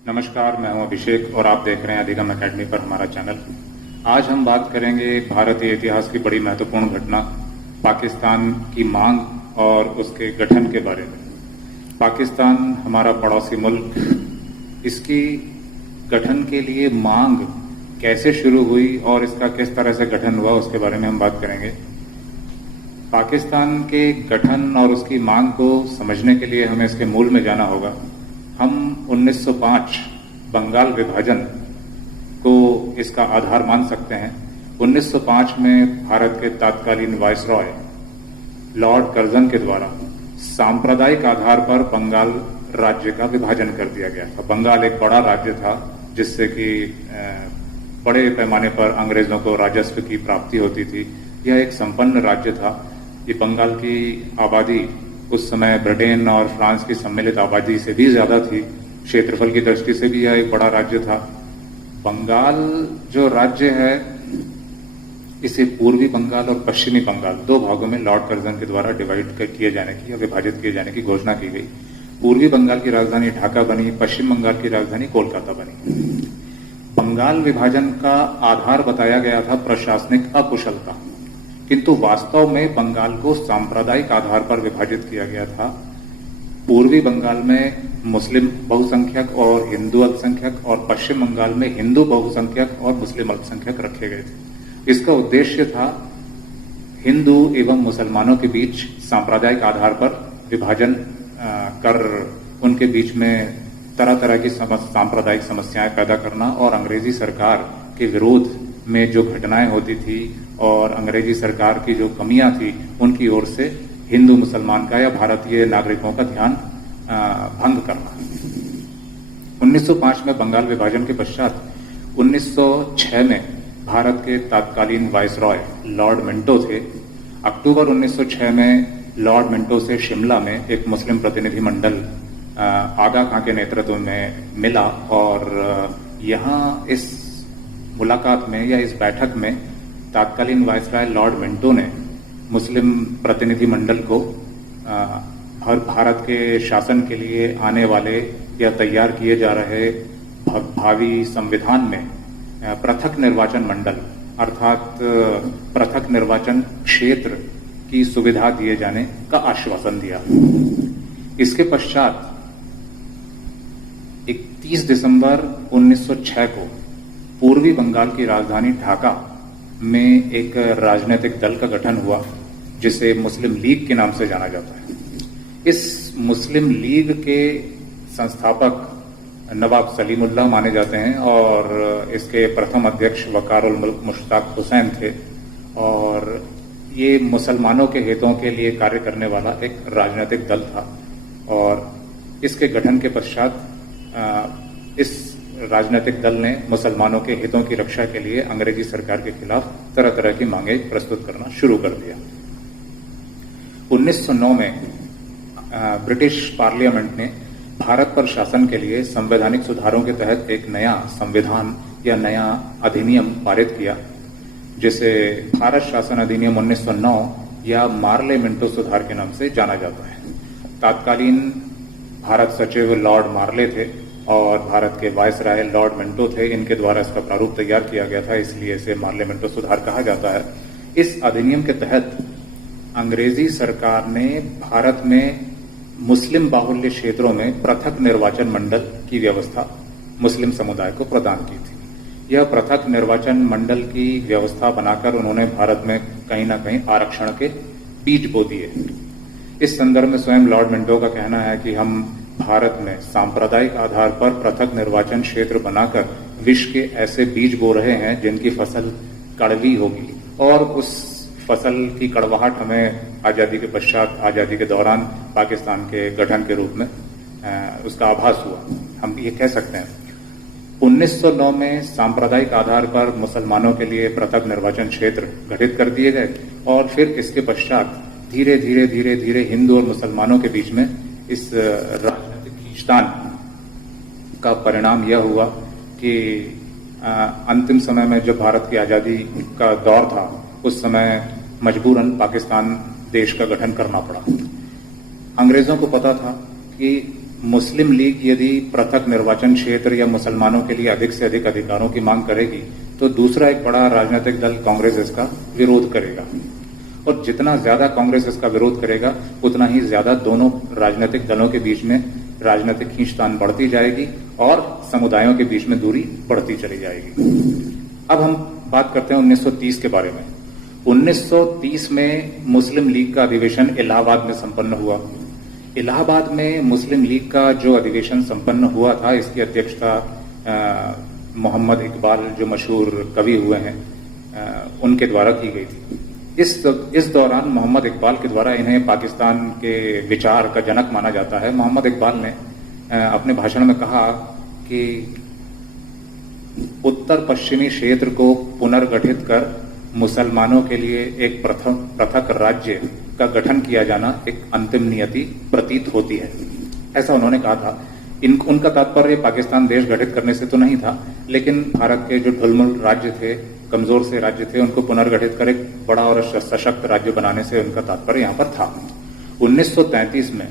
नमस्कार, मैं हूं अभिषेक और आप देख रहे हैं अधिगम एकेडमी पर हमारा चैनल। आज हम बात करेंगे भारतीय इतिहास की बड़ी महत्वपूर्ण घटना पाकिस्तान की मांग और उसके गठन के बारे में। पाकिस्तान हमारा पड़ोसी मुल्क, इसकी गठन के लिए मांग कैसे शुरू हुई और इसका किस तरह से गठन हुआ उसके बारे में हम बात करेंगे। पाकिस्तान के गठन और उसकी मांग को समझने के लिए हमें इसके मूल में जाना होगा। हम 1905 बंगाल विभाजन को इसका आधार मान सकते हैं। 1905 में भारत के तत्कालीन वायसरॉय लॉर्ड कर्जन के द्वारा सांप्रदायिक आधार पर बंगाल राज्य का विभाजन कर दिया गया था। बंगाल एक बड़ा राज्य था जिससे कि बड़े पैमाने पर अंग्रेजों को राजस्व की प्राप्ति होती थी। यह एक संपन्न राज्य था। ये बंगाल की आबादी उस समय ब्रिटेन और फ्रांस की सम्मिलित आबादी से भी ज्यादा थी। क्षेत्रफल की दृष्टि से भी यह एक बड़ा राज्य था। बंगाल जो राज्य है, इसे पूर्वी बंगाल और पश्चिमी बंगाल दो भागों में लॉर्ड कर्जन के द्वारा डिवाइड किए जाने की या विभाजित किए जाने की घोषणा की गई। पूर्वी बंगाल की राजधानी ढाका बनी, पश्चिम बंगाल की राजधानी कोलकाता बनी। बंगाल विभाजन का आधार बताया गया था प्रशासनिक अकुशलता, किंतु वास्तव में बंगाल को सांप्रदायिक आधार पर विभाजित किया गया था। पूर्वी बंगाल में मुस्लिम बहुसंख्यक और हिंदू अल्पसंख्यक और पश्चिम बंगाल में हिंदू बहुसंख्यक और मुस्लिम अल्पसंख्यक रखे गए थे। इसका उद्देश्य था हिंदू एवं मुसलमानों के बीच सांप्रदायिक आधार पर विभाजन कर उनके बीच में तरह तरह की सांप्रदायिक समस्याएं पैदा करना और अंग्रेजी सरकार के विरोध में जो घटनाएं होती थी और अंग्रेजी सरकार की जो कमियां थी उनकी ओर से हिंदू मुसलमान का या भारतीय नागरिकों का ध्यान भंग करना। 1905 में बंगाल विभाजन के पश्चात 1906 में भारत के तत्कालीन वायसरॉय लॉर्ड मिंटो थे। अक्टूबर 1906 में लॉर्ड मिंटो से शिमला में एक मुस्लिम प्रतिनिधि मंडल आगा खां के नेतृत्व में मिला और यहां इस मुलाकात में या इस बैठक में तत्कालीन वायसराय लॉर्ड मिंटो ने मुस्लिम प्रतिनिधि मंडल को भारत के शासन के लिए आने वाले या तैयार किए जा रहे भावी संविधान में पृथक निर्वाचन मंडल अर्थात पृथक निर्वाचन क्षेत्र की सुविधा दिए जाने का आश्वासन दिया। इसके पश्चात 31 दिसंबर 1906 को पूर्वी बंगाल की राजधानी ढाका में एक राजनीतिक दल का गठन हुआ जिसे मुस्लिम लीग के नाम से जाना जाता है। इस मुस्लिम लीग के संस्थापक नवाब सलीमुल्लाह माने जाते हैं और इसके प्रथम अध्यक्ष वकारुल मुल्क मुश्ताक हुसैन थे और ये मुसलमानों के हितों के लिए कार्य करने वाला एक राजनीतिक दल था। और इसके गठन के पश्चात इस राजनीतिक दल ने मुसलमानों के हितों की रक्षा के लिए अंग्रेजी सरकार के खिलाफ तरह तरह की मांगे प्रस्तुत करना शुरू कर दिया। 1909 में ब्रिटिश पार्लियामेंट ने भारत पर शासन के लिए संवैधानिक सुधारों के तहत एक नया संविधान या नया अधिनियम पारित किया जिसे भारत शासन अधिनियम 1909 या मार्ले मिंटो सुधार के नाम से जाना जाता है। तत्कालीन भारत सचिव लॉर्ड मार्ले थे और भारत के वायसराय लॉर्ड मिंटो थे। इनके द्वारा इसका प्रारूप तैयार किया गया था, इसलिए इसे मार्ले मिंटो सुधार कहा जाता है। इस अधिनियम के तहत अंग्रेजी सरकार ने भारत में मुस्लिम बाहुल्य क्षेत्रों में पृथक निर्वाचन मंडल की व्यवस्था मुस्लिम समुदाय को प्रदान की थी। यह पृथक निर्वाचन मंडल की व्यवस्था बनाकर उन्होंने भारत में कहीं ना कहीं आरक्षण के बीज बो दिए। इस संदर्भ में स्वयं लॉर्ड मिंटो का कहना है कि हम भारत में सांप्रदायिक आधार पर पृथक निर्वाचन क्षेत्र बनाकर विष के ऐसे बीज बो रहे हैं जिनकी फसल कड़वी होगी और उस फसल की कड़वाहट हमें आजादी के पश्चात, आजादी के दौरान पाकिस्तान के गठन के रूप में उसका आभास हुआ। हम ये कह सकते हैं 1909 में सांप्रदायिक आधार पर मुसलमानों के लिए पृथक निर्वाचन क्षेत्र गठित कर दिए गए और फिर इसके पश्चात धीरे धीरे धीरे धीरे हिंदू और मुसलमानों के बीच में इस राजनीतिक खींचतान का परिणाम यह हुआ कि अंतिम समय में जब भारत की आजादी का दौर था उस समय मजबूरन पाकिस्तान देश का गठन करना पड़ा। अंग्रेजों को पता था कि मुस्लिम लीग यदि पृथक निर्वाचन क्षेत्र या मुसलमानों के लिए अधिक से अधिक अधिकारों की मांग करेगी तो दूसरा एक बड़ा राजनीतिक दल कांग्रेस इसका विरोध करेगा, और जितना ज्यादा कांग्रेस इसका विरोध करेगा उतना ही ज्यादा दोनों राजनीतिक दलों के बीच में राजनीतिक खींचतान बढ़ती जाएगी और समुदायों के बीच में दूरी बढ़ती चली जाएगी। अब हम बात करते हैं 1930 के बारे में। 1930 में मुस्लिम लीग का अधिवेशन इलाहाबाद में संपन्न हुआ। इलाहाबाद में मुस्लिम लीग का जो अधिवेशन संपन्न हुआ था, इसकी अध्यक्षता मोहम्मद इकबाल जो मशहूर कवि हुए हैं उनके द्वारा की गई थी। इस दौरान मोहम्मद इकबाल के द्वारा इन्हें पाकिस्तान के विचार का जनक माना जाता है। मोहम्मद इकबाल ने अपने भाषण में कहा कि उत्तर पश्चिमी क्षेत्र को पुनर्गठित कर मुसलमानों के लिए एक पृथक राज्य का गठन किया जाना एक अंतिम नियति प्रतीत होती है, ऐसा उन्होंने कहा था। उनका तात्पर्य पाकिस्तान देश गठित करने से तो नहीं था, लेकिन भारत के जो ढुलमुल राज्य थे, कमजोर से राज्य थे, उनको पुनर्गठित कर एक बड़ा और सशक्त राज्य बनाने से उनका तात्पर्य यहां पर था। 1933 में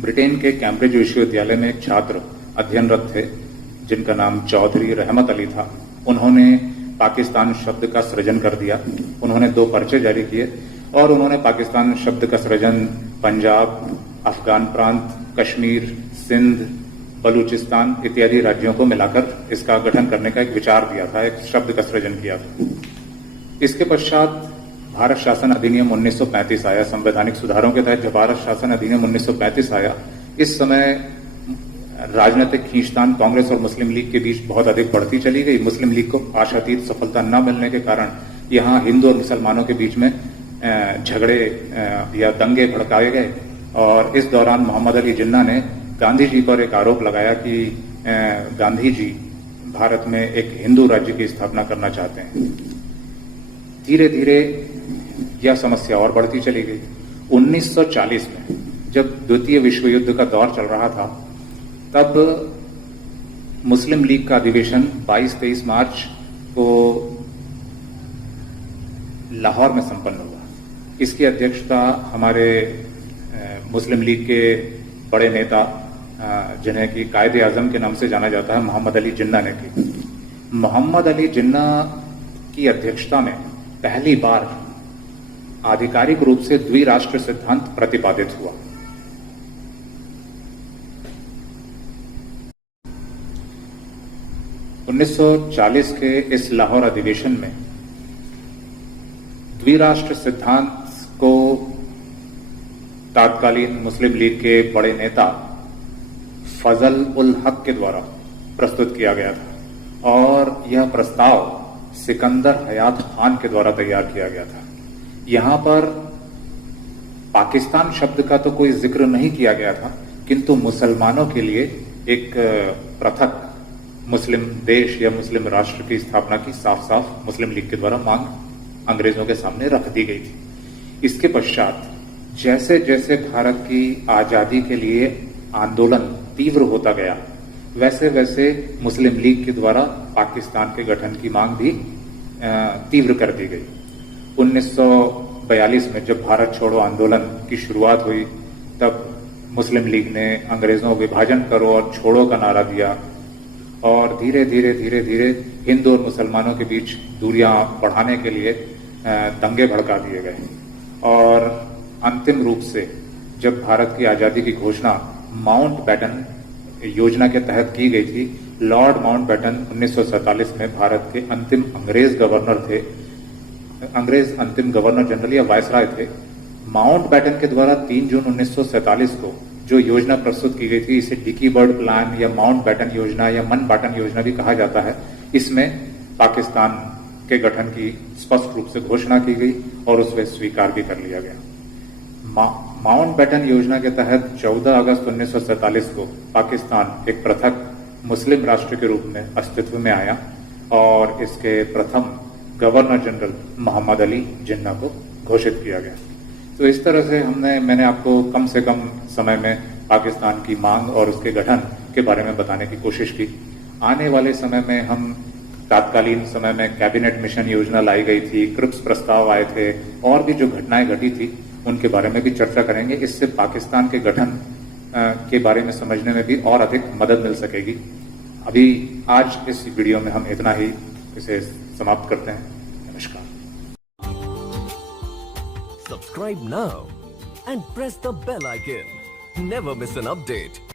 ब्रिटेन के कैम्ब्रिज विश्वविद्यालय में एक छात्र अध्ययनरत थे जिनका नाम चौधरी रहमत अली था। उन्होंने पाकिस्तान शब्द का सृजन कर दिया। उन्होंने 2 पर्चे जारी किए और उन्होंने पाकिस्तान शब्द का सृजन पंजाब, अफगान प्रांत, कश्मीर, सिंध, बलूचिस्तान इत्यादि राज्यों को मिलाकर इसका गठन करने का एक विचार दिया था, एक शब्द का सृजन किया था। इसके पश्चात भारत शासन अधिनियम 1935 आया। संवैधानिक सुधारों के तहत जब भारत शासन अधिनियम 1935 आया, इस समय राजनीतिक खींचतान कांग्रेस और मुस्लिम लीग के बीच बहुत अधिक बढ़ती चली गई। मुस्लिम लीग को आशातीत सफलता न मिलने के कारण यहां हिंदू और मुसलमानों के बीच में झगड़े या दंगे भड़काए गए, और इस दौरान मोहम्मद अली जिन्ना ने गांधी जी पर एक आरोप लगाया कि गांधी जी भारत में एक हिंदू राज्य की स्थापना करना चाहते हैं। धीरे धीरे यह समस्या और बढ़ती चली गई। 1940 में जब द्वितीय विश्व युद्ध का दौर चल रहा था, तब मुस्लिम लीग का अधिवेशन 22-23 मार्च को लाहौर में संपन्न हुआ। इसकी अध्यक्षता हमारे मुस्लिम लीग के बड़े नेता जिन्हें कि कायदे आजम के नाम से जाना जाता है, मोहम्मद अली जिन्ना ने की। मोहम्मद अली जिन्ना की अध्यक्षता में पहली बार आधिकारिक रूप से द्विराष्ट्र सिद्धांत प्रतिपादित हुआ। उन्नीस सौ 1940 के इस लाहौर अधिवेशन में द्विराष्ट्र सिद्धांत को तत्कालीन मुस्लिम लीग के बड़े नेता फजल उल हक के द्वारा प्रस्तुत किया गया था, और यह प्रस्ताव सिकंदर हयात खान के द्वारा तैयार किया गया था। यहां पर पाकिस्तान शब्द का तो कोई जिक्र नहीं किया गया था, किंतु मुसलमानों के लिए एक पृथक मुस्लिम देश या मुस्लिम राष्ट्र की स्थापना की साफ साफ मुस्लिम लीग के द्वारा मांग अंग्रेजों के सामने रख दी गई थी। इसके पश्चात जैसे जैसे भारत की आजादी के लिए आंदोलन तीव्र होता गया, वैसे वैसे मुस्लिम लीग के द्वारा पाकिस्तान के गठन की मांग भी तीव्र कर दी गई। 1942 में जब भारत छोड़ो आंदोलन की शुरुआत हुई, तब मुस्लिम लीग ने अंग्रेजों विभाजन करो और छोड़ो का नारा दिया, और धीरे धीरे हिंदू और मुसलमानों के बीच दूरियां बढ़ाने के लिए दंगे भड़का दिए गए। और अंतिम रूप से जब भारत की आजादी की घोषणा माउंटबेटन योजना के तहत की गई थी, लॉर्ड माउंटबेटन 1947 में भारत के अंतिम अंग्रेज गवर्नर थे, अंग्रेज अंतिम गवर्नर जनरल या वायसराय थे। माउंटबेटन के द्वारा 3 जून 1947 को जो योजना प्रस्तुत की गई थी, इसे डिकी बर्ड प्लान या माउंटबेटन योजना या मनबाटन योजना भी कहा जाता है। इसमें पाकिस्तान के गठन की स्पष्ट रूप से घोषणा की गई और उसे स्वीकार भी कर लिया गया। माउंटबेटन योजना के तहत 14 अगस्त 1947 को पाकिस्तान एक पृथक मुस्लिम राष्ट्र के रूप में अस्तित्व में आया, और इसके प्रथम गवर्नर जनरल मोहम्मद अली जिन्ना को घोषित किया गया। तो इस तरह से मैंने आपको कम से कम समय में पाकिस्तान की मांग और उसके गठन के बारे में बताने की कोशिश की। आने वाले समय में हम तत्कालीन समय में कैबिनेट मिशन योजना लाई गई थी, क्रिप्स प्रस्ताव आए थे, और भी जो घटनाएं घटी थी उनके बारे में भी चर्चा करेंगे। इससे पाकिस्तान के गठन के बारे में समझने में भी और अधिक मदद मिल सकेगी। अभी आज इस वीडियो में हम इतना ही इसे समाप्त करते हैं। नमस्कार। Subscribe now and press the bell icon. Never miss an update.